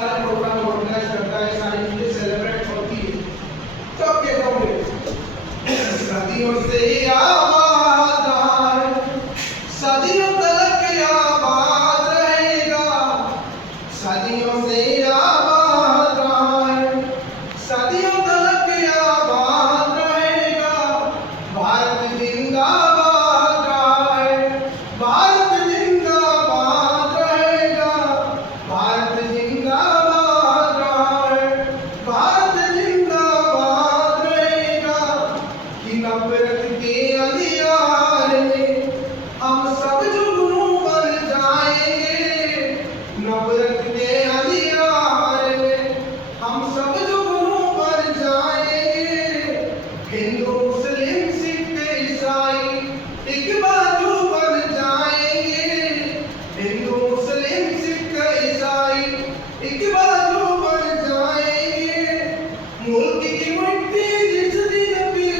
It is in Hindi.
प्रोग्राम ऑर्गेनाइज करता है, सारी चीजें सेलिब्रेट होती है, तब ये कहोगे सदियों से आबाद है, सदियों तक आबाद रहेगा, सदियों से आबाद है, सदियों तक आबाद रहेगा। भारत जिंदाबाद है, भारत जिंदाबाद रहेगा, भारत जिंदाबाद है, भारत जिंदाबाद रहेगा। कि नफरत के अंधियार में हम सब जुगनू पर जाएंगे, नफरत के अंधियार में हम सब जुगनू पर जाएंगे। हिंदू मुस्लिम सिख ईसाई एक बाजू पर जाएंगे, हिंदू मुस्लिम सिख ईसाई एक बाजू पर जाएंगे। मुल्क की मिट्टी जिस दिन